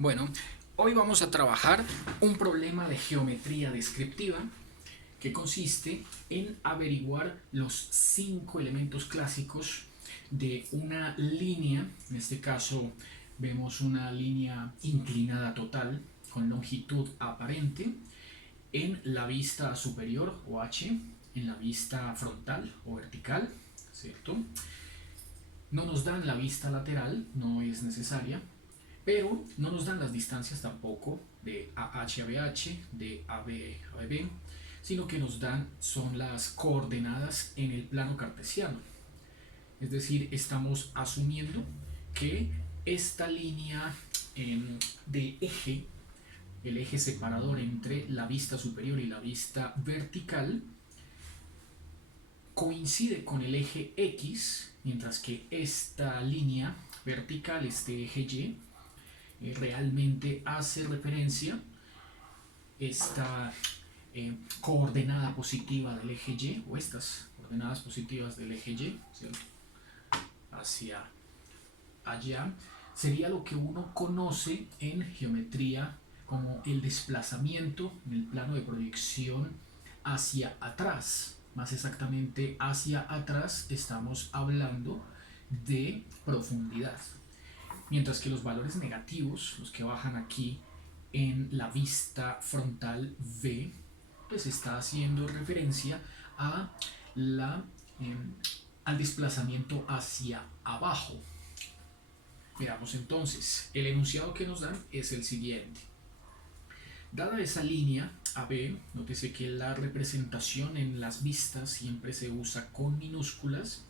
Bueno, hoy vamos a trabajar un problema de geometría descriptiva que consiste en averiguar los 5 elementos clásicos de una línea. En este caso vemos una línea inclinada total con longitud aparente en la vista superior o H, en la vista frontal o vertical, ¿cierto? No nos dan la vista lateral, no es necesaria, pero no nos dan las distancias tampoco de AH a BH, de AB a BB, sino que nos dan son las coordenadas en el plano cartesiano. Es decir, estamos asumiendo que esta línea de eje, el eje separador entre la vista superior y la vista vertical, coincide con el eje X, mientras que esta línea vertical, este eje Y, realmente hace referencia esta coordenada positiva del eje Y, o estas coordenadas positivas del eje Y, ¿cierto? Hacia allá, sería lo que uno conoce en geometría como el desplazamiento en el plano de proyección hacia atrás. Más exactamente, hacia atrás estamos hablando de profundidad. Mientras que los valores negativos, los que bajan aquí en la vista frontal V, pues está haciendo referencia a la, eh, al desplazamiento hacia abajo. Miramos entonces, el enunciado que nos dan es el siguiente. Dada esa línea AB, nótese que la representación en las vistas siempre se usa con minúsculas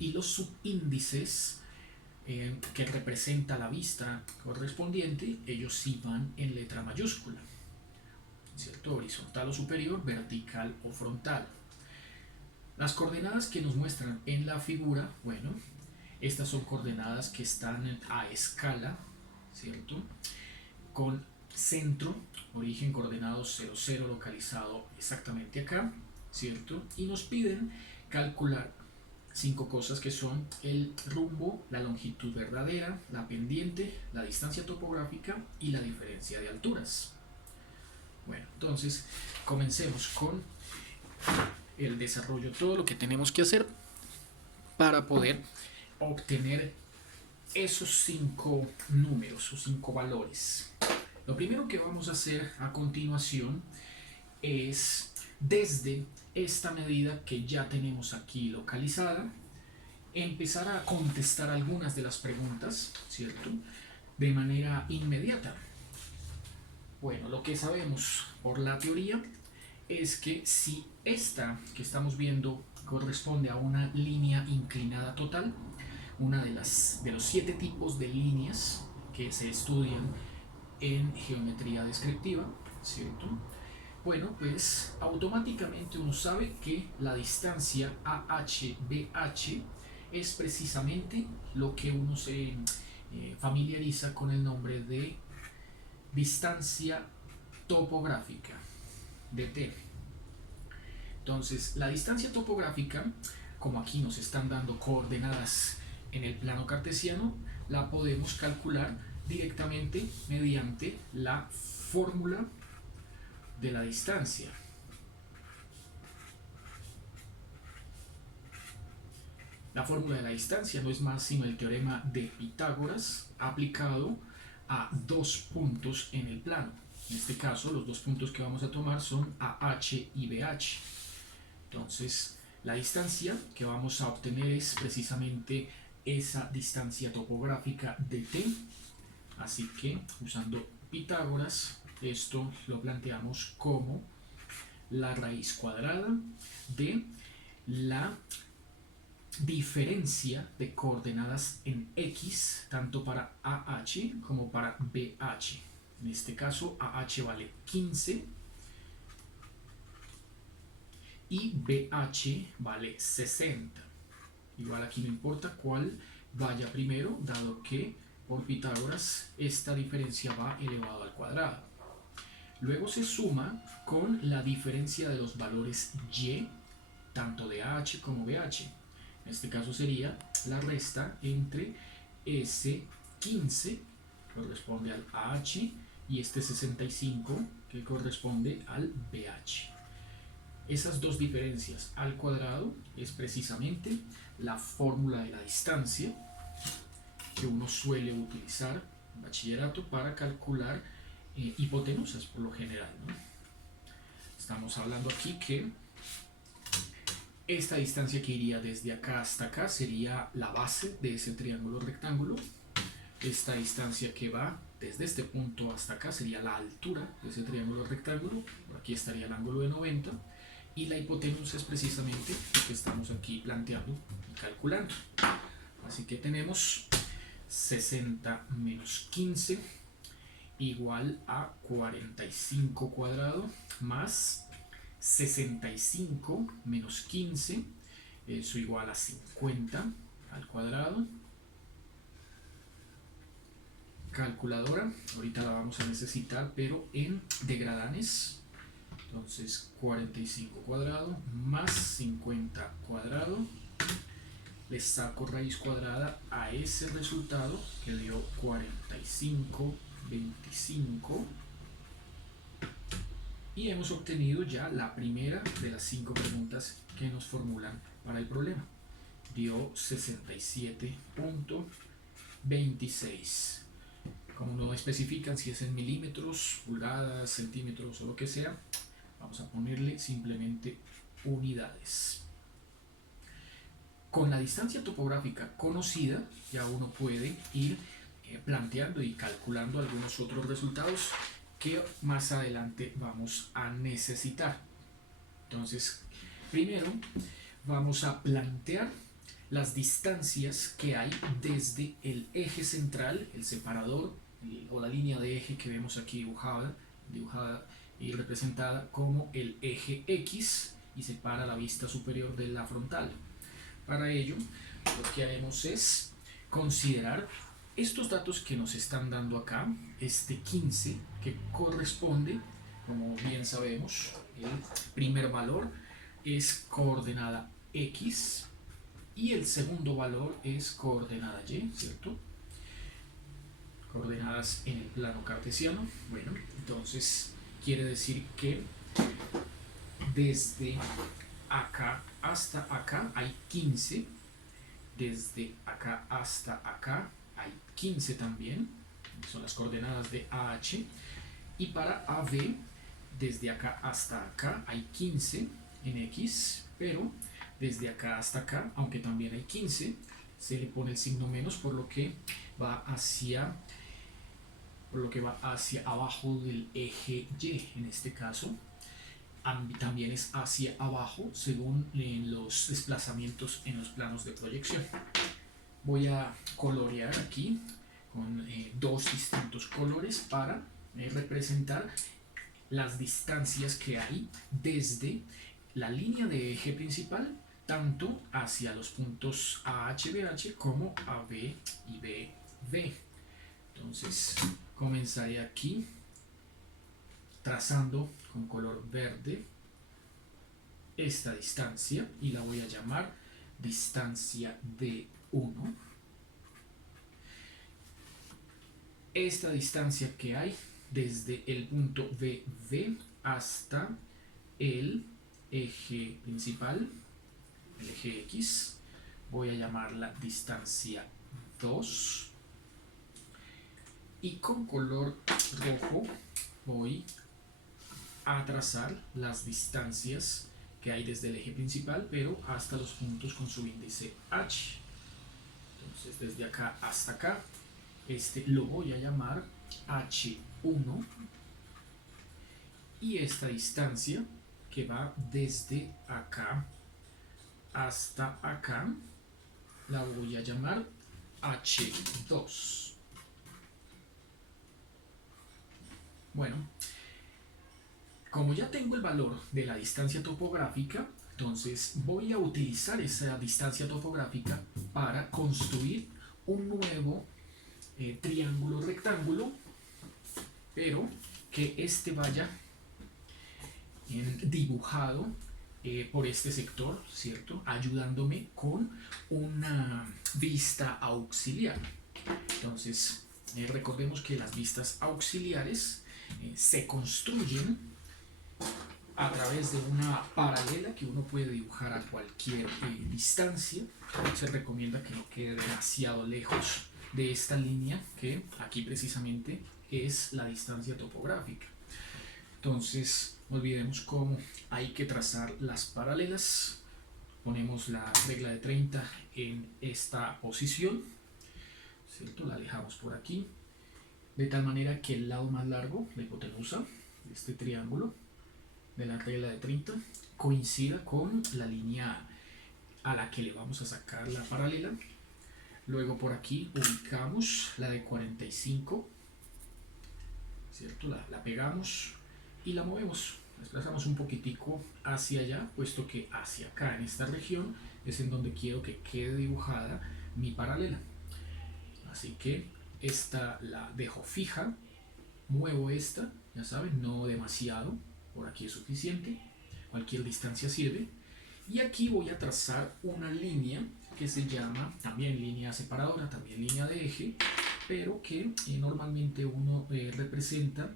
y los subíndices que representa la vista correspondiente, ellos sí van en letra mayúscula, ¿cierto? Horizontal o superior, vertical o frontal. Las coordenadas que nos muestran en la figura, bueno, estas son coordenadas que están a escala, ¿cierto? Con centro, origen coordenado 0, 0 localizado exactamente acá, ¿cierto? Y nos piden calcular 5 cosas que son el rumbo, la longitud verdadera, la pendiente, la distancia topográfica y la diferencia de alturas. Bueno, entonces comencemos con el desarrollo, todo lo que tenemos que hacer para poder obtener esos 5 números, esos 5 valores. Lo primero que vamos a hacer a continuación es, desde esta medida que ya tenemos aquí localizada, empezar a contestar algunas de las preguntas, ¿cierto? De manera inmediata. Bueno, lo que sabemos por la teoría es que si esta que estamos viendo corresponde a una línea inclinada total, una de los 7 tipos de líneas que se estudian en geometría descriptiva, ¿cierto? Bueno, pues automáticamente uno sabe que la distancia AH-BH es precisamente lo que uno se familiariza con el nombre de distancia topográfica, dt. Entonces, la distancia topográfica, como aquí nos están dando coordenadas en el plano cartesiano, la podemos calcular directamente mediante la fórmula de la distancia. La fórmula de la distancia no es más sino el teorema de Pitágoras aplicado a 2 puntos en el plano. En este caso, los 2 puntos que vamos a tomar son AH y BH. Entonces, la distancia que vamos a obtener es precisamente esa distancia topográfica dt. Así que, usando Pitágoras, esto lo planteamos como la raíz cuadrada de la diferencia de coordenadas en X, tanto para AH como para BH. En este caso, AH vale 15 y BH vale 60. Igual aquí no importa cuál vaya primero, dado que por Pitágoras esta diferencia va elevado al cuadrado. Luego se suma con la diferencia de los valores y, tanto de AH como BH. En este caso sería la resta entre S15 corresponde al AH, y este 65 que corresponde al BH. Esas dos diferencias al cuadrado es precisamente la fórmula de la distancia que uno suele utilizar en bachillerato para calcular hipotenusas por lo general, ¿no? Estamos hablando aquí que esta distancia que iría desde acá hasta acá sería la base de ese triángulo rectángulo. Esta distancia que va desde este punto hasta acá sería la altura de ese triángulo rectángulo. Por aquí estaría el ángulo de 90. Y la hipotenusa es precisamente lo que estamos aquí planteando y calculando. Así que tenemos 60 menos 15 igual a 45 cuadrado más 65 menos 15, eso igual a 50 al cuadrado. Calculadora, ahorita la vamos a necesitar, pero en degradanes. Entonces 45 cuadrado más 50 cuadrado, le saco raíz cuadrada a ese resultado que dio 45, 25, y hemos obtenido ya la primera de las 5 preguntas que nos formulan para el problema. Dio 67.26. Como no especifican si es en milímetros, pulgadas, centímetros o lo que sea, vamos a ponerle simplemente unidades. Con la distancia topográfica conocida, ya uno puede ir planteando y calculando algunos otros resultados que más adelante vamos a necesitar. Entonces, primero vamos a plantear las distancias que hay desde el eje central, el separador o la línea de eje que vemos aquí dibujada y representada como el eje X, y separa la vista superior de la frontal. Para ello, lo que haremos es considerar estos datos que nos están dando acá, este 15 que corresponde, como bien sabemos, el primer valor es coordenada X y el segundo valor es coordenada Y, ¿cierto? Coordenadas en el plano cartesiano. Bueno, entonces quiere decir que desde acá hasta acá hay 15, desde acá hasta acá hay 15 también, son las coordenadas de AH, y para AB, desde acá hasta acá hay 15 en X, pero desde acá hasta acá, aunque también hay 15, se le pone el signo menos, por lo que va hacia abajo del eje Y en este caso. También es hacia abajo según los desplazamientos en los planos de proyección. Voy a colorear aquí con dos distintos colores para representar las distancias que hay desde la línea de eje principal, tanto hacia los puntos AH, BH como AB y BB. Entonces comenzaré aquí trazando con color verde esta distancia y la voy a llamar distancia D1. Esta distancia que hay desde el punto BB hasta el eje principal, el eje X, voy a llamarla distancia 2, y con color rojo voy a trazar las distancias que hay desde el eje principal, pero hasta los puntos con su índice H. Entonces, desde acá hasta acá, lo voy a llamar H1, y esta distancia que va desde acá hasta acá la voy a llamar H2. Bueno, como ya tengo el valor de la distancia topográfica, entonces voy a utilizar esa distancia topográfica para construir un nuevo triángulo rectángulo, pero que vaya dibujado por este sector, ¿cierto? Ayudándome con una vista auxiliar. Entonces Recordemos que las vistas auxiliares se construyen a través de una paralela que uno puede dibujar a cualquier distancia. Se recomienda que no quede demasiado lejos de esta línea, que aquí precisamente es la distancia topográfica. Entonces, no olvidemos cómo hay que trazar las paralelas. Ponemos la regla de 30 en esta posición, ¿cierto? La alejamos por aquí, de tal manera que el lado más largo, la hipotenusa de este triángulo de la regla de 30, coincida con la línea a la que le vamos a sacar la paralela. Luego por aquí ubicamos la de 45, ¿cierto? La pegamos y la movemos. Desplazamos un poquitico hacia allá, puesto que hacia acá en esta región es en donde quiero que quede dibujada mi paralela. Así que esta la dejo fija, muevo esta, ya saben, no demasiado, por aquí es suficiente, cualquier distancia sirve. Y aquí voy a trazar una línea que se llama también línea separadora, también línea de eje, pero que normalmente uno representa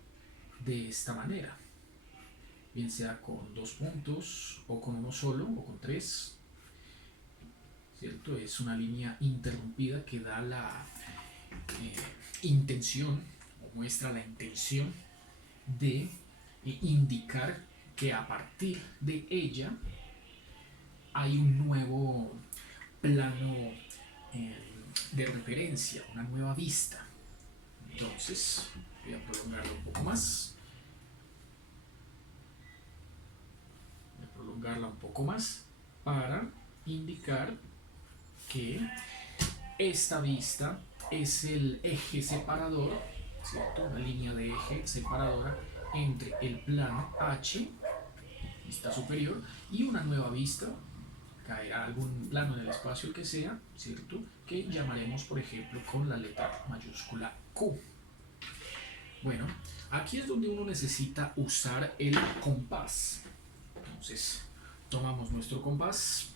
de esta manera, bien sea con 2 puntos o con uno solo o con 3, ¿cierto? Es una línea interrumpida que da la intención o muestra la intención de indicar que a partir de ella hay un nuevo plano de referencia, una nueva vista. Entonces voy a prolongarla un poco más. Voy a prolongarla un poco más para indicar que esta vista es el eje separador, ¿cierto? Una línea de eje separadora entre el plano H, vista superior, y una nueva vista, caerá algún plano en el espacio, el que sea, ¿cierto? Que llamaremos, por ejemplo, con la letra mayúscula Q. Bueno, aquí es donde uno necesita usar el compás. Entonces, tomamos nuestro compás.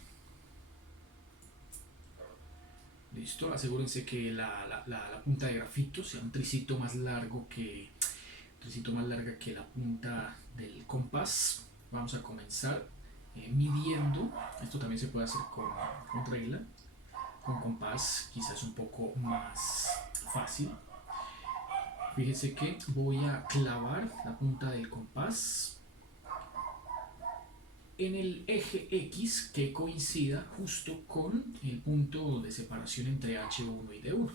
Listo, asegúrense que la punta de grafito sea un tricito más larga que la punta del compás. Vamos a comenzar midiendo. Esto también se puede hacer con regla, con compás quizás un poco más fácil. Fíjense que voy a clavar la punta del compás en el eje X que coincida justo con el punto de separación entre H1 y D1.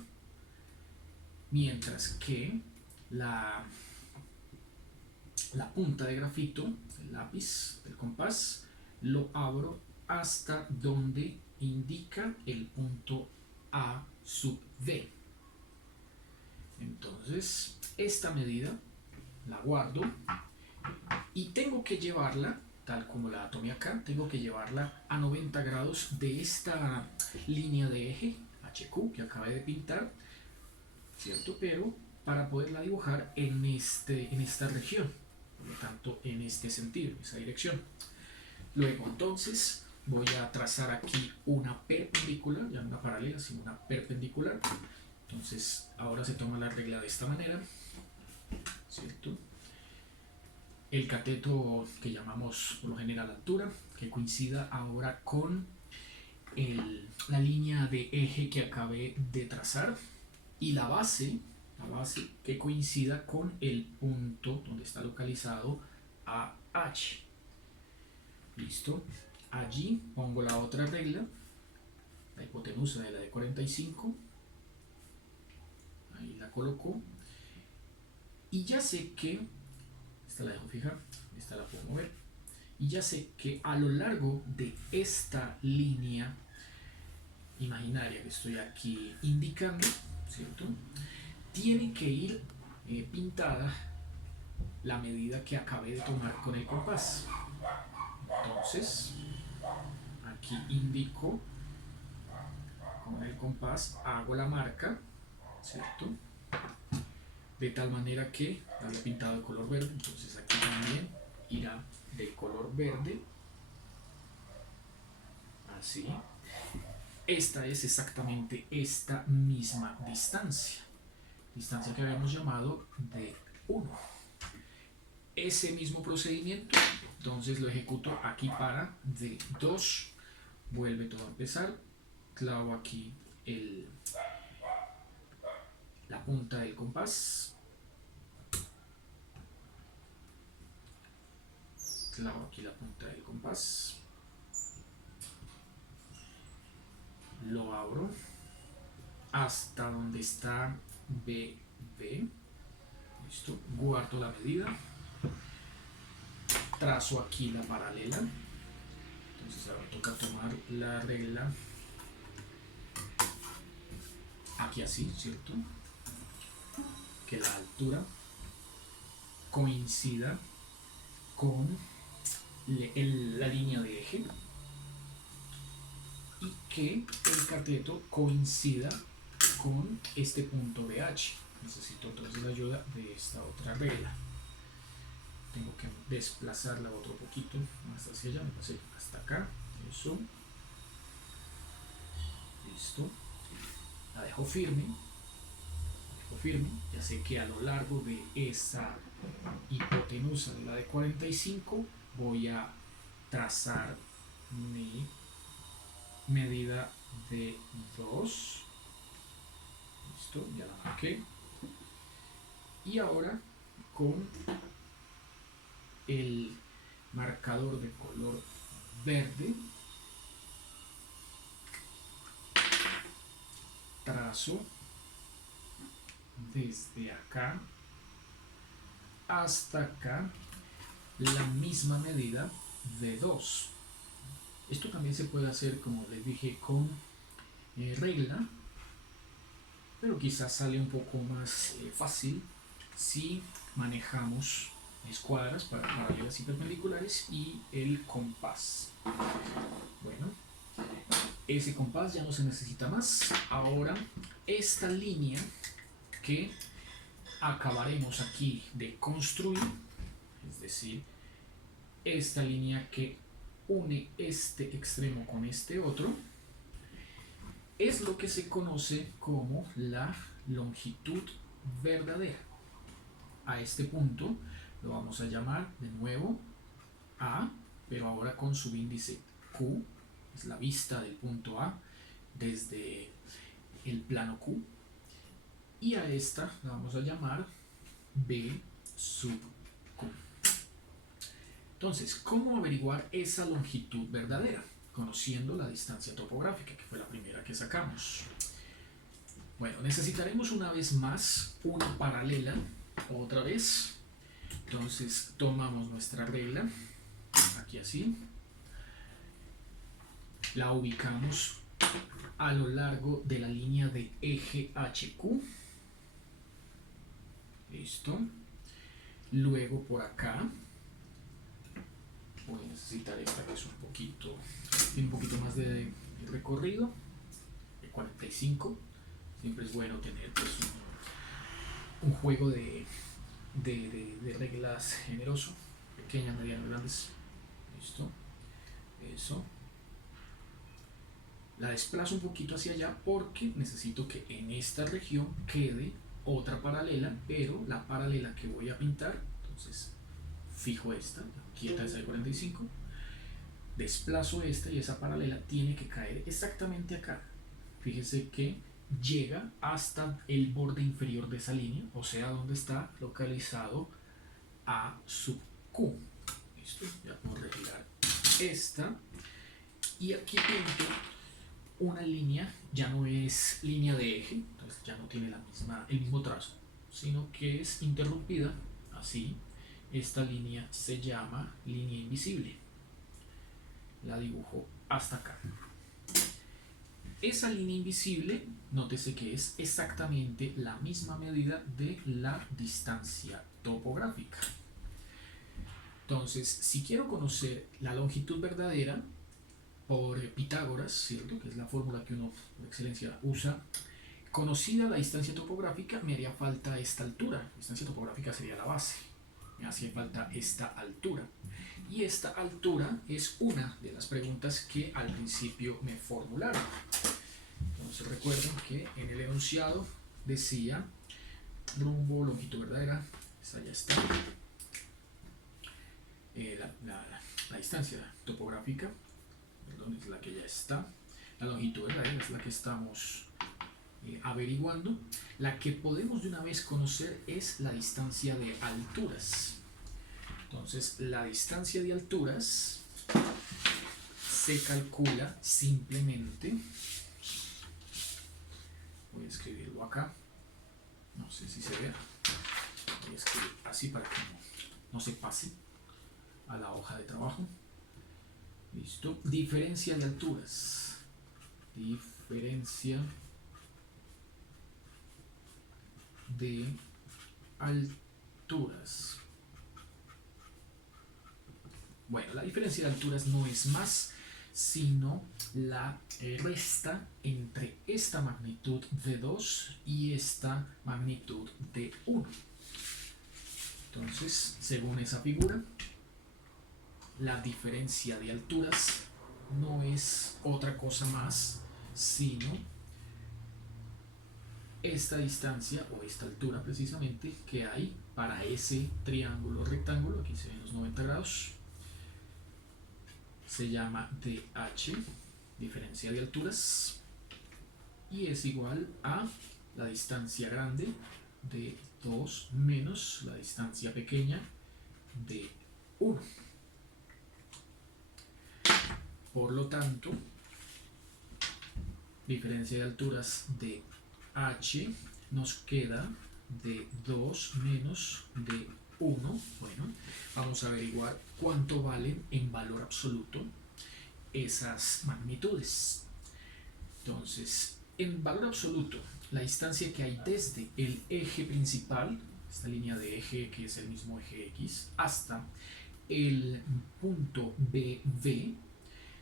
Mientras que la punta de grafito, el lápiz del compás, lo abro hasta donde indica el punto A sub D. Entonces, esta medida la guardo y tengo que llevarla, tal como la tomé acá, tengo que llevarla a 90 grados de esta línea de eje HQ que acabé de pintar, ¿cierto? Pero para poderla dibujar en esta región, por lo tanto en este sentido, en esa dirección. Luego entonces voy a trazar aquí una perpendicular, ya no una paralela, sino una perpendicular. Entonces ahora se toma la regla de esta manera, ¿cierto? El cateto que llamamos por lo general altura, que coincida ahora con la línea de eje que acabé de trazar, y la base que coincida con el punto donde está localizado AH. Listo. Allí pongo la otra regla, la hipotenusa de la de 45. Ahí la coloco. Y ya sé que, esta la dejo fija, esta la puedo mover. Y ya sé que a lo largo de esta línea imaginaria que estoy aquí indicando, ¿cierto? Tiene que ir pintada la medida que acabé de tomar con el compás. Entonces, aquí indico con el compás, hago la marca, ¿cierto? De tal manera que la había pintado de color verde, entonces aquí también irá de color verde, así. Esta es exactamente esta misma distancia. distancia que habíamos llamado D1. Ese mismo procedimiento, entonces lo ejecuto aquí para D2, vuelve todo a empezar, clavo aquí la punta del compás, clavo aquí la punta del compás, lo abro hasta donde está BB, listo, guardo la medida, trazo aquí la paralela, entonces ahora toca tomar la regla aquí así, ¿cierto? Que la altura coincida con la línea de eje y que el cateto coincida con este punto BH. Necesito entonces la ayuda de esta otra regla. Tengo que desplazarla otro poquito más hacia allá, me pasé hasta acá, eso, listo, la dejo firme, ya sé que a lo largo de esa hipotenusa de la de 45 voy a trazar mi medida de 2, listo, ya la marqué, y ahora con el marcador de color verde trazo desde acá hasta acá la misma medida de 2. Esto también se puede hacer, como les dije, con regla, pero quizás sale un poco más fácil si manejamos escuadras para paralelas y perpendiculares y el compás. Bueno, ese compás ya no se necesita más. Ahora esta línea que acabaremos aquí de construir, es decir, esta línea que une este extremo con este otro, es lo que se conoce como la longitud verdadera. A este punto lo vamos a llamar de nuevo A, pero ahora con subíndice Q, es la vista del punto A desde el plano Q, y a esta la vamos a llamar B sub Q. Entonces, ¿cómo averiguar esa longitud verdadera? Conociendo la distancia topográfica, que fue la primera que sacamos. Bueno, necesitaremos una vez más una paralela, otra vez. Entonces, tomamos nuestra regla, aquí así, la ubicamos a lo largo de la línea de eje HQ, listo. Luego por acá voy a necesitar esta que es tiene un poquito más de recorrido, de 45. Siempre es bueno tener pues, un juego de reglas generoso, pequeñas, medianas, grandes, listo, eso. La desplazo un poquito hacia allá porque necesito que en esta región quede otra paralela, pero la paralela que voy a pintar, entonces fijo esta, quieta esa de 45, desplazo esta y esa paralela tiene que caer exactamente acá. Fíjese que llega hasta el borde inferior de esa línea, o sea, donde está localizado A sub Q. Listo, ya podemos retirar esta. Y aquí pinto una línea, ya no es línea de eje, entonces ya no tiene el mismo trazo, sino que es interrumpida, así. Esta línea se llama línea invisible. La dibujo hasta acá. Esa línea invisible, nótese que es exactamente la misma medida de la distancia topográfica. Entonces, si quiero conocer la longitud verdadera por Pitágoras, ¿cierto? Que es la fórmula que uno por excelencia usa. Conocida la distancia topográfica, me haría falta esta altura. La distancia topográfica sería la base. Me hacía falta esta altura. Y esta altura es una de las preguntas que al principio me formularon. Entonces recuerden que en el enunciado decía longitud verdadera, esa ya está. La distancia topográfica, perdón, es la que ya está. La longitud verdadera es la que estamos averiguando. La que podemos de una vez conocer es la distancia de alturas. Entonces, la distancia de alturas se calcula simplemente, voy a escribirlo acá, no sé si se ve, voy a escribir así para que no se pase a la hoja de trabajo. Listo. Diferencia de alturas. Diferencia de alturas. Bueno, la diferencia de alturas no es más sino la resta entre esta magnitud de 2 y esta magnitud de 1. Entonces, según esa figura, la diferencia de alturas no es otra cosa más sino esta distancia o esta altura precisamente que hay para ese triángulo rectángulo. Aquí se ven los 90 grados. Se llama DH, diferencia de alturas, y es igual a la distancia grande de 2 menos la distancia pequeña de 1. Por lo tanto, diferencia de alturas de H nos queda de 2 menos de 1. Bueno, vamos a averiguar cuánto valen en valor absoluto esas magnitudes. Entonces, en valor absoluto, la distancia que hay desde el eje principal, esta línea de eje que es el mismo eje X, hasta el punto BB,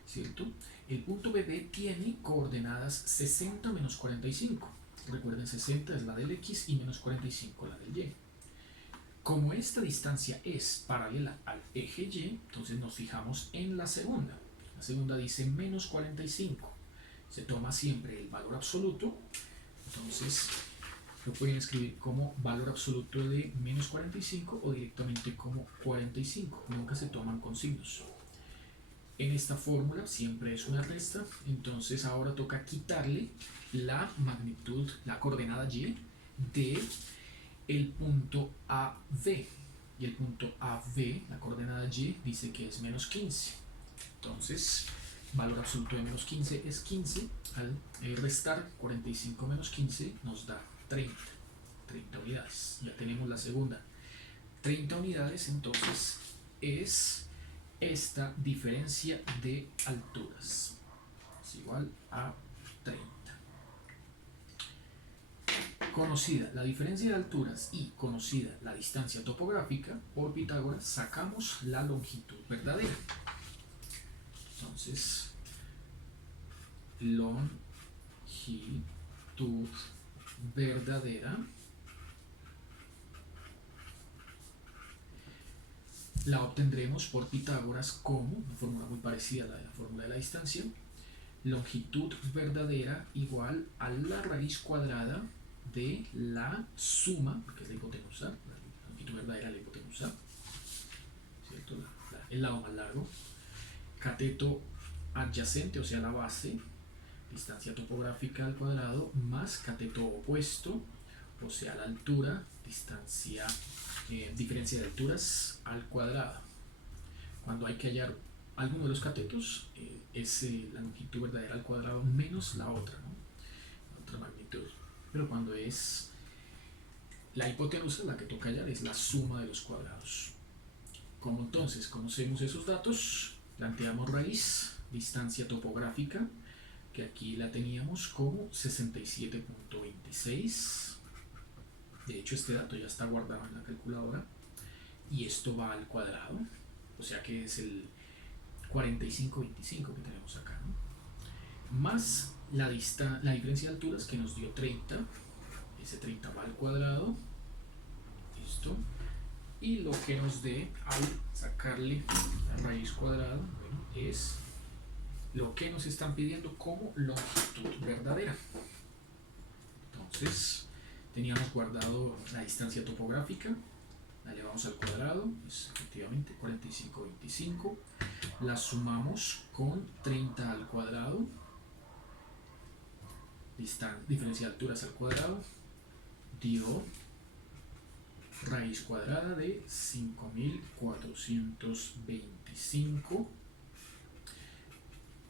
¿cierto? El punto BB tiene coordenadas 60 menos 45. Recuerden, 60 es la del X y menos 45 la del Y. Como esta distancia es paralela al eje Y, entonces nos fijamos en la segunda. La segunda dice menos 45. Se toma siempre el valor absoluto. Entonces lo pueden escribir como valor absoluto de menos 45 o directamente como 45. Nunca se toman con signos. En esta fórmula siempre es una resta. Entonces ahora toca quitarle la magnitud, la coordenada Y de el punto AB, y el punto AB, la coordenada Y, dice que es menos 15. Entonces, valor absoluto de menos 15 es 15. Al restar 45 menos 15 nos da 30 unidades. Ya tenemos la segunda. 30 unidades, entonces, es esta diferencia de alturas. Es igual a 30. Conocida la diferencia de alturas y conocida la distancia topográfica, por Pitágoras sacamos la longitud verdadera. Entonces, longitud verdadera la obtendremos por Pitágoras como una fórmula muy parecida a la fórmula de la distancia. Longitud verdadera igual a la raíz cuadrada de la suma, que es la hipotenusa, la longitud verdadera es la hipotenusa, ¿cierto? El lado más largo, cateto adyacente, o sea la base, distancia topográfica al cuadrado, más cateto opuesto, o sea la altura, diferencia de alturas al cuadrado. Cuando hay que hallar alguno de los catetos, es la longitud verdadera al cuadrado menos la otra, ¿no? La otra magnitud. Pero cuando es la hipotenusa, la que toca hallar es la suma de los cuadrados. Como entonces conocemos esos datos, planteamos raíz, distancia topográfica, que aquí la teníamos como 67.26. De hecho, este dato ya está guardado en la calculadora. Y esto va al cuadrado, o sea que es el 45.25 que tenemos acá, ¿no? Más la diferencia de alturas que nos dio 30. Ese 30 va al cuadrado. Listo. Y lo que nos dé al sacarle la raíz cuadrada, bueno, es lo que nos están pidiendo como longitud verdadera. Entonces teníamos guardado la distancia topográfica, la elevamos al cuadrado, es efectivamente 45,25, la sumamos con 30 al cuadrado, diferencia de alturas al cuadrado, dio raíz cuadrada de 5.425.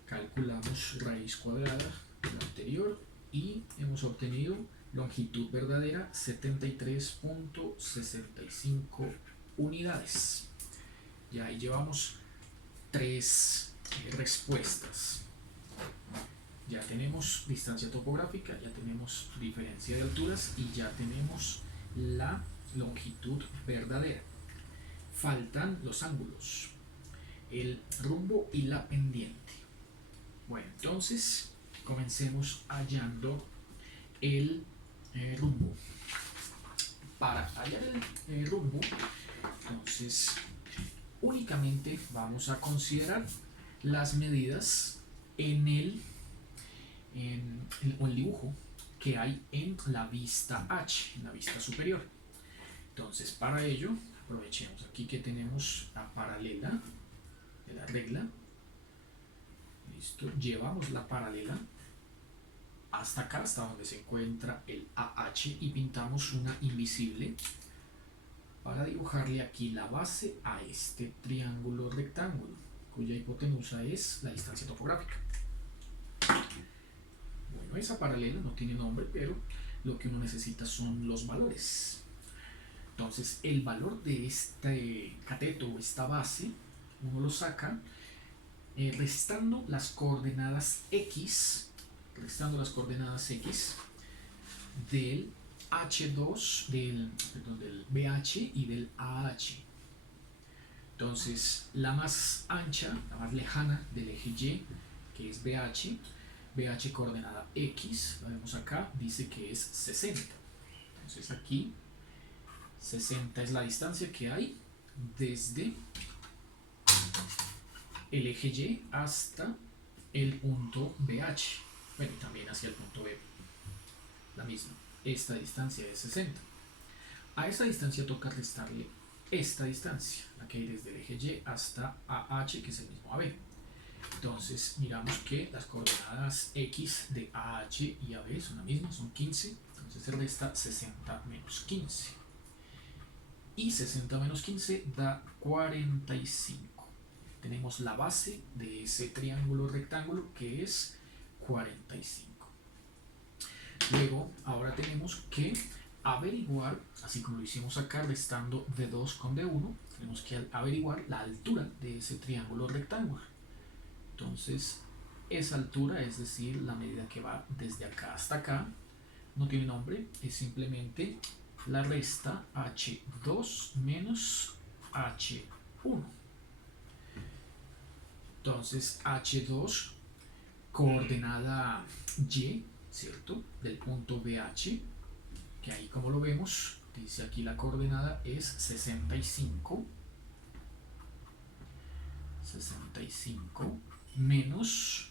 Calculamos raíz cuadrada de la anterior y hemos obtenido longitud verdadera 73,65 unidades. Ya ahí llevamos 3 respuestas. Ya tenemos distancia topográfica, ya tenemos diferencia de alturas y ya tenemos la longitud verdadera. Faltan los ángulos, el rumbo y la pendiente. Bueno, entonces comencemos hallando el rumbo. Para hallar el rumbo, entonces únicamente vamos a considerar las medidas en el dibujo que hay en la vista H, en la vista superior. Entonces, para ello, aprovechemos aquí que tenemos la paralela de la regla. Listo, llevamos la paralela hasta acá, hasta donde se encuentra el AH, y pintamos una invisible para dibujarle aquí la base a este triángulo rectángulo, cuya hipotenusa es la distancia topográfica. Bueno, esa paralela no tiene nombre, pero lo que uno necesita son los valores. Entonces, el valor de este cateto o esta base, uno lo saca restando las coordenadas X, del H2, del BH y del AH. Entonces, la más ancha, la más lejana del eje Y, que es BH coordenada X, la vemos acá, dice que es 60. Entonces aquí 60 es la distancia que hay desde el eje Y hasta el punto BH. Bueno, y también hacia el punto B. La misma. Esta distancia es 60. A esa distancia toca restarle esta distancia, la que hay desde el eje Y hasta AH, que es el mismo AB. Entonces miramos que las coordenadas X de AH y AB son las mismas, son 15. Entonces se resta 60 menos 15. Y 60 menos 15 da 45. Tenemos la base de ese triángulo rectángulo que es 45. Luego, ahora tenemos que averiguar, así como lo hicimos acá, restando D2 con D1, tenemos que averiguar la altura de ese triángulo rectángulo. Entonces, esa altura, es decir, la medida que va desde acá hasta acá, no tiene nombre, es simplemente la resta H2 menos H1. Entonces, H2, coordenada Y, ¿cierto? Del punto BH, que ahí como lo vemos, dice aquí la coordenada es 65 menos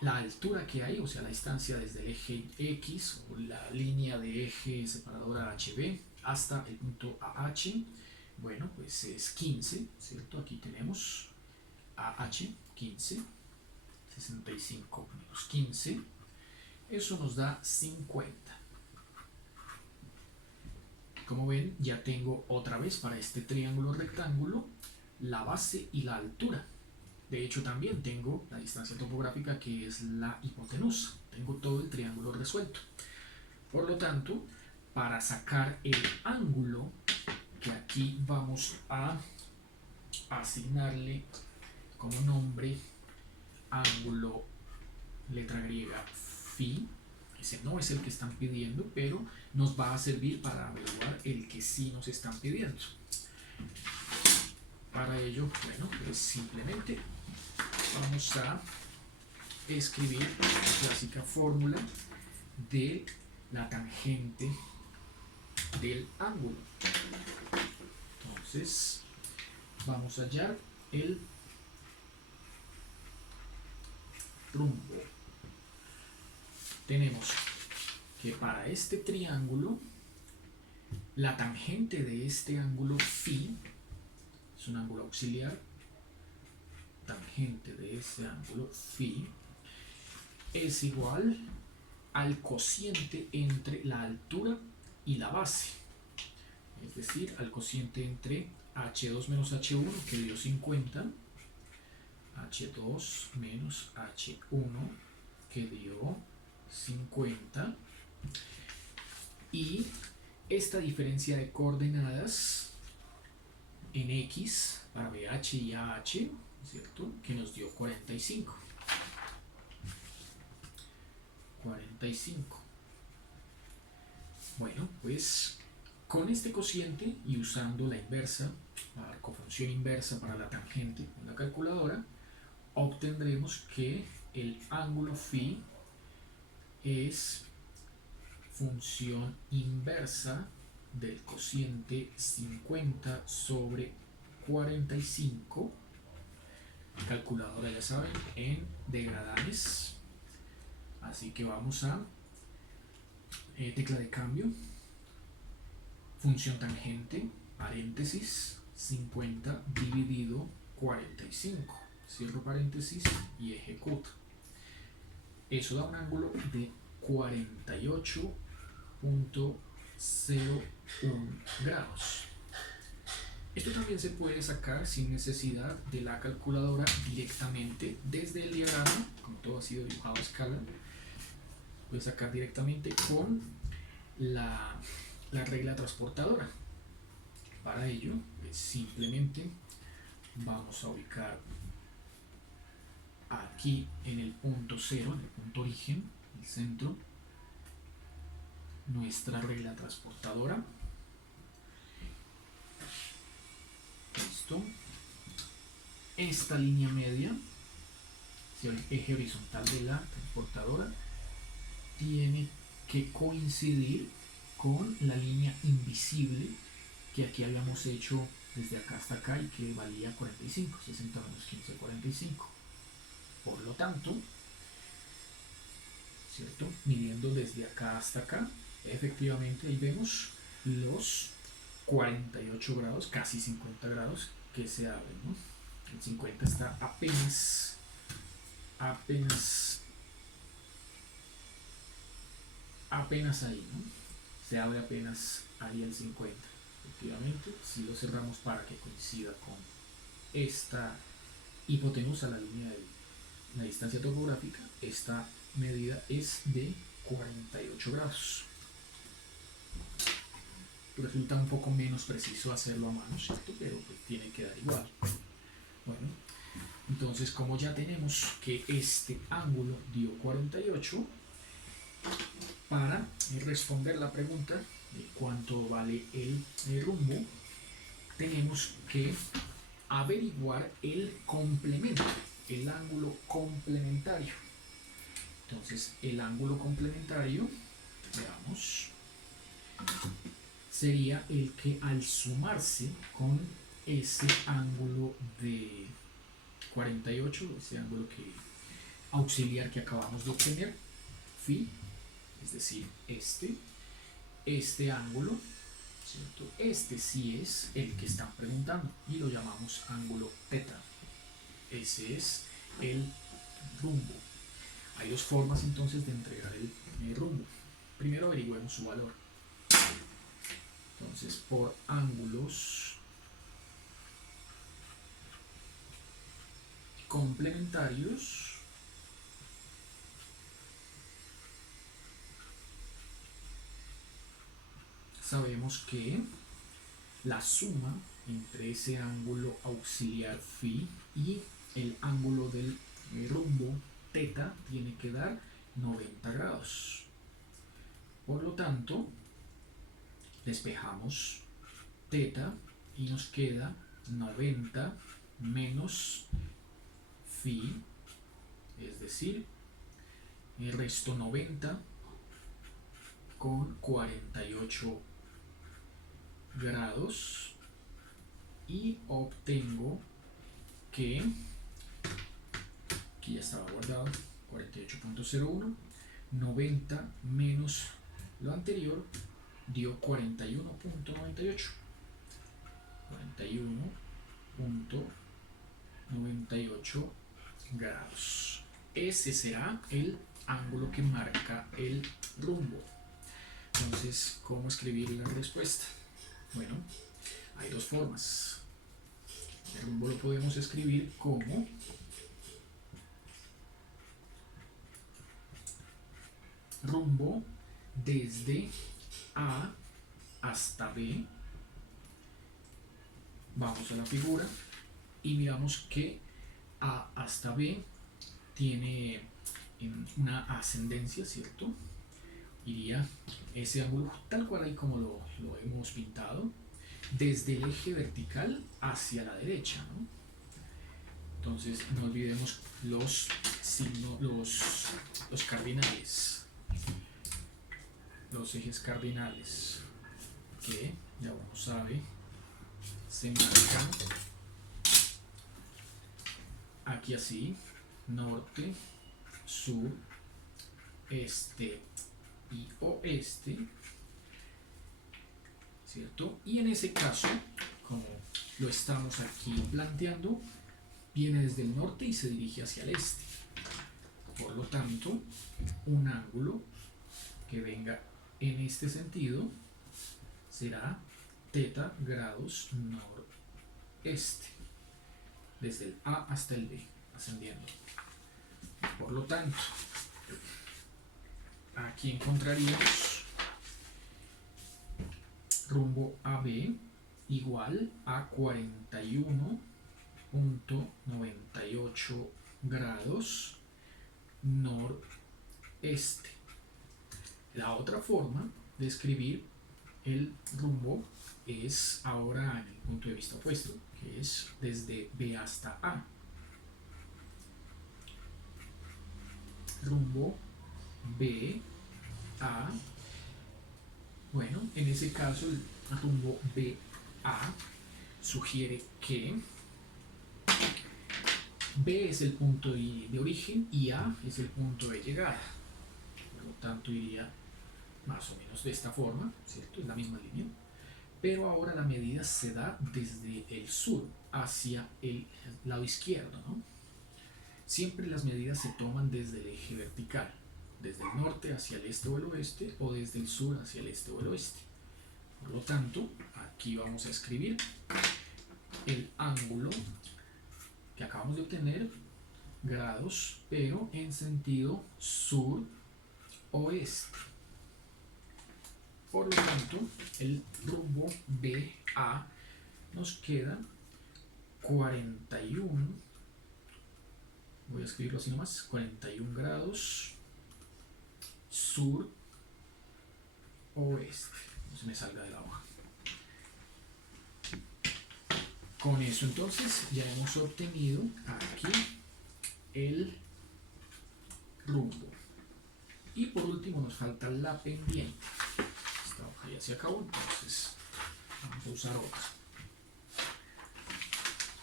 la altura que hay, o sea, la distancia desde el eje X o la línea de eje separadora HB hasta el punto AH. Bueno, pues es 15, ¿cierto? Aquí tenemos AH, 15, 65 menos 15, eso nos da 50. Como ven, ya tengo otra vez para este triángulo rectángulo la base y la altura. De hecho, también tengo la distancia topográfica, que es la hipotenusa. Tengo todo el triángulo resuelto. Por lo tanto, para sacar el ángulo, que aquí vamos a asignarle como nombre ángulo letra griega phi, ese no es el que están pidiendo, pero nos va a servir para averiguar el que sí nos están pidiendo. Para ello, bueno, pues simplemente vamos a escribir la clásica fórmula de la tangente del ángulo. Entonces, vamos a hallar el rumbo. Tenemos que para este triángulo la tangente de este ángulo phi es un ángulo auxiliar, tangente de ese ángulo phi es igual al cociente entre la altura y la base, es decir, al cociente entre h2 menos h1 que dio 50, h2 menos h1 que dio 50, y esta diferencia de coordenadas en x para BH y AH, ¿cierto? Que nos dio 45. 45. Bueno, pues con este cociente y usando la inversa, la cofunción inversa para la tangente en la calculadora, obtendremos que el ángulo phi es función inversa del cociente 50 sobre 45, calculadora ya saben, en degradales. Así que vamos a tecla de cambio, función tangente, paréntesis, 50 dividido 45, cierro paréntesis y ejecuto. Eso da un ángulo de 48.01 grados. Esto también se puede sacar sin necesidad de la calculadora directamente desde el diagrama, como todo ha sido dibujado a escala. Puedes sacar directamente con la regla transportadora. Para ello, simplemente vamos a ubicar aquí en el punto 0, en el punto origen, el centro, nuestra regla transportadora. Listo. Esta línea media, el eje horizontal de la transportadora, tiene que coincidir con la línea invisible que aquí habíamos hecho desde acá hasta acá y que valía 45, 60 menos 15, 45. Por lo tanto, ¿cierto? Midiendo desde acá hasta acá, efectivamente ahí vemos los 48 grados, casi 50 grados que se abren, ¿no? El 50 está apenas ahí, ¿no? Se abre apenas ahí el 50. Efectivamente, si lo cerramos para que coincida con esta hipotenusa, la línea de la distancia topográfica, esta medida es de 48 grados. Resulta un poco menos preciso hacerlo a mano, ¿cierto? Pero pues tiene que dar igual. Bueno, entonces como ya tenemos que este ángulo dio 48, para responder la pregunta de cuánto vale el rumbo, tenemos que averiguar el complemento, el ángulo complementario. Entonces, el ángulo complementario, veamos, sería el que al sumarse con ese ángulo de 48, ese ángulo auxiliar que acabamos de obtener, phi, es decir, este ángulo, ¿cierto? Este sí es el que están preguntando y lo llamamos ángulo θ. Ese es el rumbo. Hay dos formas entonces de entregar el rumbo. Primero averigüemos su valor. Entonces, por ángulos complementarios, sabemos que la suma entre ese ángulo auxiliar phi y el ángulo del rumbo θ tiene que dar 90 grados. Por lo tanto, despejamos θ y nos queda 90 menos phi, es decir, el resto 90 con 48 grados y obtengo que aquí ya estaba guardado 48.01, 90 menos Lo anterior dio 41.98. 41.98 grados. Ese será el ángulo que marca el rumbo. Entonces, ¿cómo escribir la respuesta? Bueno, hay dos formas. El rumbo lo podemos escribir como rumbo desde A hasta B. Vamos a la figura y miramos que A hasta B tiene una ascendencia, ¿cierto? Iría ese ángulo tal cual ahí como lo hemos pintado, desde el eje vertical hacia la derecha, ¿no? Entonces no olvidemos los signos, los cardinales, los ejes cardinales, que ya uno sabe, se marcan aquí así: norte, sur, este y oeste, ¿cierto? Y en ese caso, como lo estamos aquí planteando, viene desde el norte y se dirige hacia el este. Por lo tanto, un ángulo que venga en este sentido será θ grados noreste, desde el A hasta el B, ascendiendo. Por lo tanto, aquí encontraríamos rumbo AB igual a 41.98 grados noreste. La otra forma de escribir el rumbo es ahora en el punto de vista opuesto, que es desde B hasta A. Rumbo B, A. Bueno, en ese caso el rumbo BA sugiere que B es el punto de origen y A es el punto de llegada. Por lo tanto, iría más o menos de esta forma, ¿cierto? Es la misma línea. Pero ahora la medida se da desde el sur hacia el lado izquierdo, ¿no? Siempre las medidas se toman desde el eje vertical, desde el norte hacia el este o el oeste, o desde el sur hacia el este o el oeste. Por lo tanto, aquí vamos a escribir el ángulo que acabamos de obtener, grados, pero en sentido sur-oeste. Por lo tanto, el rumbo BA nos queda 41, voy a escribirlo así nomás, 41 grados sur-oeste. No se me salga de la hoja. Con eso entonces ya hemos obtenido aquí el rumbo. Y por último nos falta la pendiente. Esta hoja ya se acabó, entonces vamos a usar otra.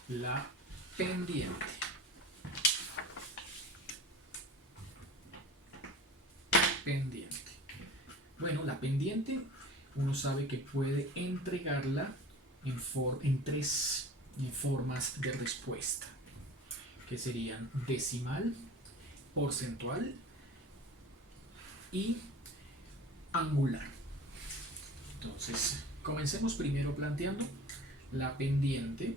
La pendiente. Pendiente. Bueno, la pendiente uno sabe que puede entregarla en tres formas de respuesta, que serían decimal, porcentual y angular. Entonces, comencemos primero planteando la pendiente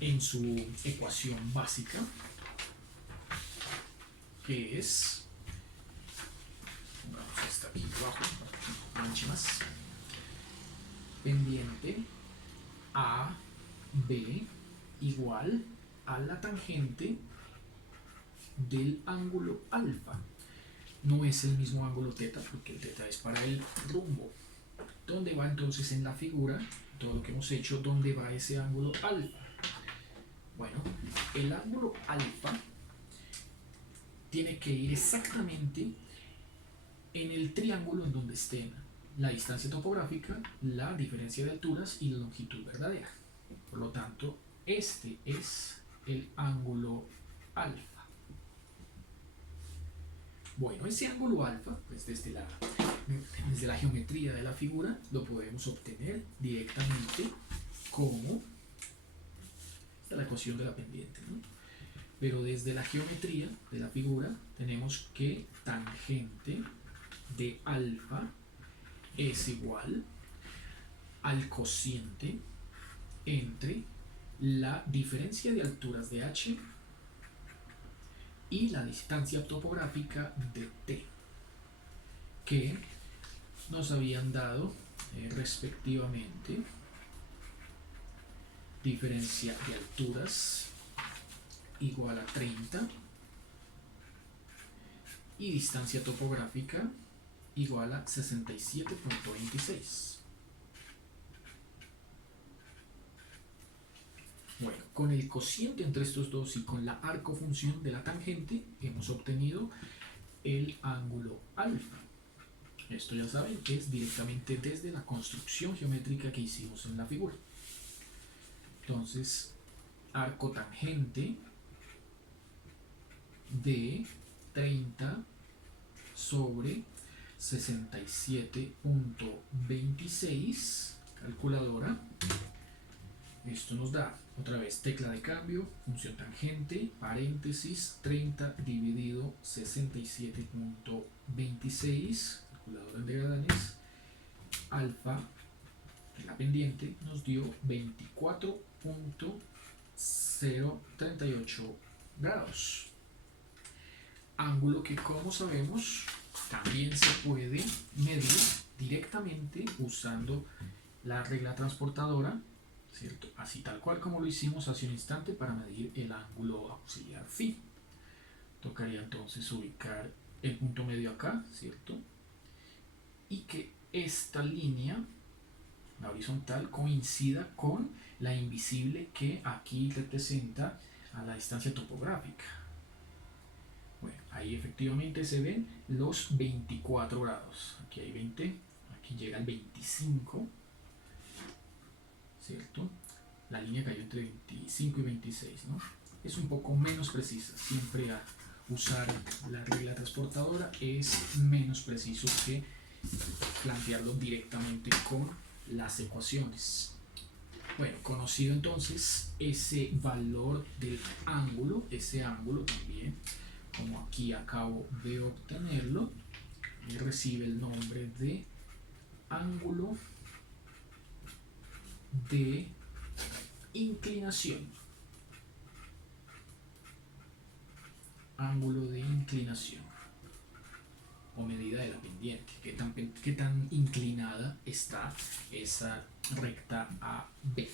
en su ecuación básica, que es, vamos, está aquí abajo, manche más, pendiente AB igual a la tangente del ángulo alfa. No es el mismo ángulo θ, porque el θ es para el rumbo. ¿Dónde va entonces en la figura todo lo que hemos hecho? ¿Dónde va ese ángulo alfa? Bueno, el ángulo alfa tiene que ir exactamente en el triángulo en donde estén la distancia topográfica, la diferencia de alturas y la longitud verdadera. Por lo tanto, este es el ángulo alfa. Bueno, ese ángulo alfa, pues desde la geometría de la figura, lo podemos obtener directamente como la ecuación de la pendiente, ¿no? Pero desde la geometría de la figura tenemos que tangente de alfa es igual al cociente entre la diferencia de alturas de h y la distancia topográfica de t, que nos habían dado respectivamente diferencia de alturas igual a 30 y distancia topográfica igual a 67.26. Bueno, con el cociente entre estos dos y con la arcofunción de la tangente hemos obtenido el ángulo alfa. Esto ya saben que es directamente desde la construcción geométrica que hicimos en la figura. Entonces, arco tangente de 30 sobre 67.26, calculadora. Esto nos da, otra vez, tecla de cambio, función tangente, paréntesis, 30 dividido 67.26, calculadora en degradanes, alfa, en la pendiente, nos dio 24.038 grados. Ángulo que, como sabemos, también se puede medir directamente usando la regla transportadora, ¿cierto? Así tal cual como lo hicimos hace un instante para medir el ángulo auxiliar phi. Tocaría entonces ubicar el punto medio acá, ¿cierto? Y que esta línea, la horizontal, coincida con la invisible que aquí representa a la distancia topográfica. Bueno, ahí efectivamente se ven los 24 grados. Aquí hay 20, aquí llega el 25, ¿cierto? La línea cayó entre 25 y 26, ¿no? Es un poco menos precisa. Siempre a usar la regla transportadora es menos preciso que plantearlo directamente con las ecuaciones. Bueno, conocido entonces ese valor del ángulo, ese ángulo también, como aquí acabo de obtenerlo, recibe el nombre de ángulo de inclinación. Ángulo de inclinación o medida de la pendiente. ¿Qué tan inclinada está esa recta AB?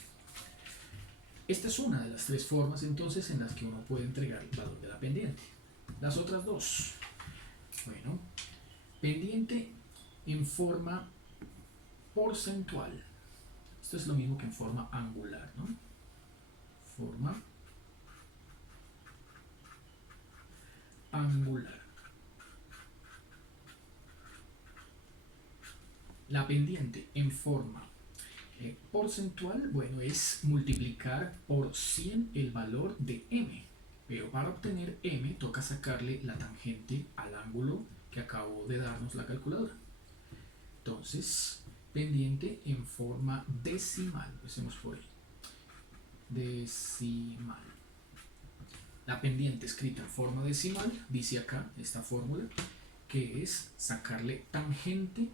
Esta es una de las tres formas entonces en las que uno puede entregar el valor de la pendiente. Las otras dos, bueno, pendiente en forma porcentual. Esto es lo mismo que en forma angular, ¿no? Forma angular. La pendiente en forma porcentual, bueno, es multiplicar por 100 el valor de m. Pero para obtener m toca sacarle la tangente al ángulo que acabo de darnos la calculadora. Entonces, pendiente en forma decimal. Empecemos por ahí. Decimal. La pendiente escrita en forma decimal dice acá esta fórmula, que es sacarle tangente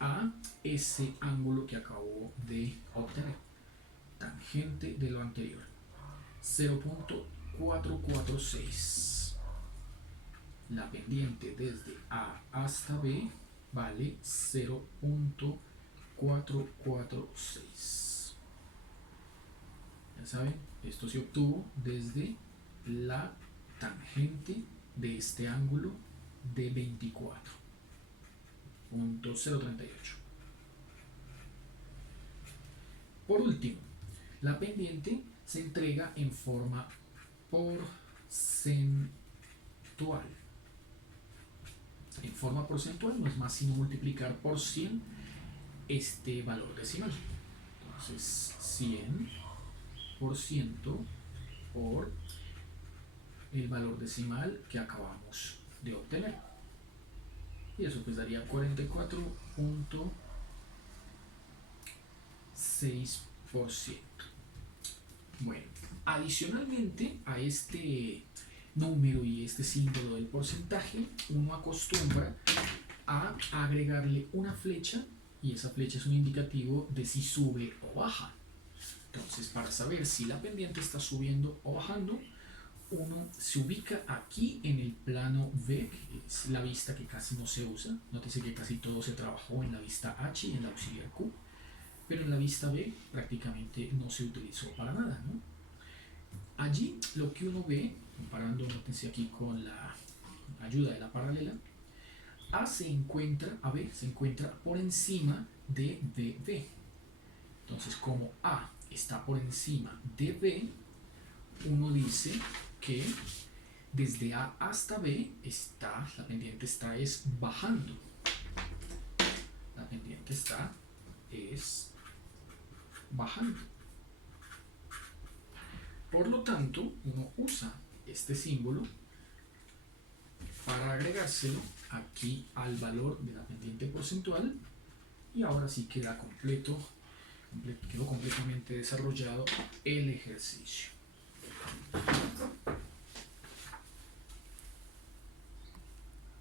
a ese ángulo que acabo de obtener. Tangente de lo anterior. 0.446. La pendiente desde A hasta B vale 0.446. Ya saben, esto se obtuvo desde la tangente de este ángulo de 24.038. Por último, la pendiente se entrega en forma porcentual. En forma porcentual no es más sino multiplicar por 100 este valor decimal. Entonces 100% por el valor decimal que acabamos de obtener. y eso pues daría 44.6%. Bueno, adicionalmente a este número y este símbolo del porcentaje, uno acostumbra a agregarle una flecha, y esa flecha es un indicativo de si sube o baja. Entonces, para saber si la pendiente está subiendo o bajando, uno se ubica aquí en el plano V, que es la vista que casi no se usa. Nótese que casi todo se trabajó en la vista H y en la auxiliar Q, pero en la vista B prácticamente no se utilizó para nada, ¿no? Allí lo que uno ve, comparando, nótense aquí con la ayuda de la paralela, A se encuentra por encima de BB. Entonces, como A está por encima de B, uno dice que desde A hasta B la pendiente está bajando. La pendiente está bajando. Por lo tanto, uno usa este símbolo para agregárselo aquí al valor de la pendiente porcentual, y ahora sí quedó completamente desarrollado el ejercicio.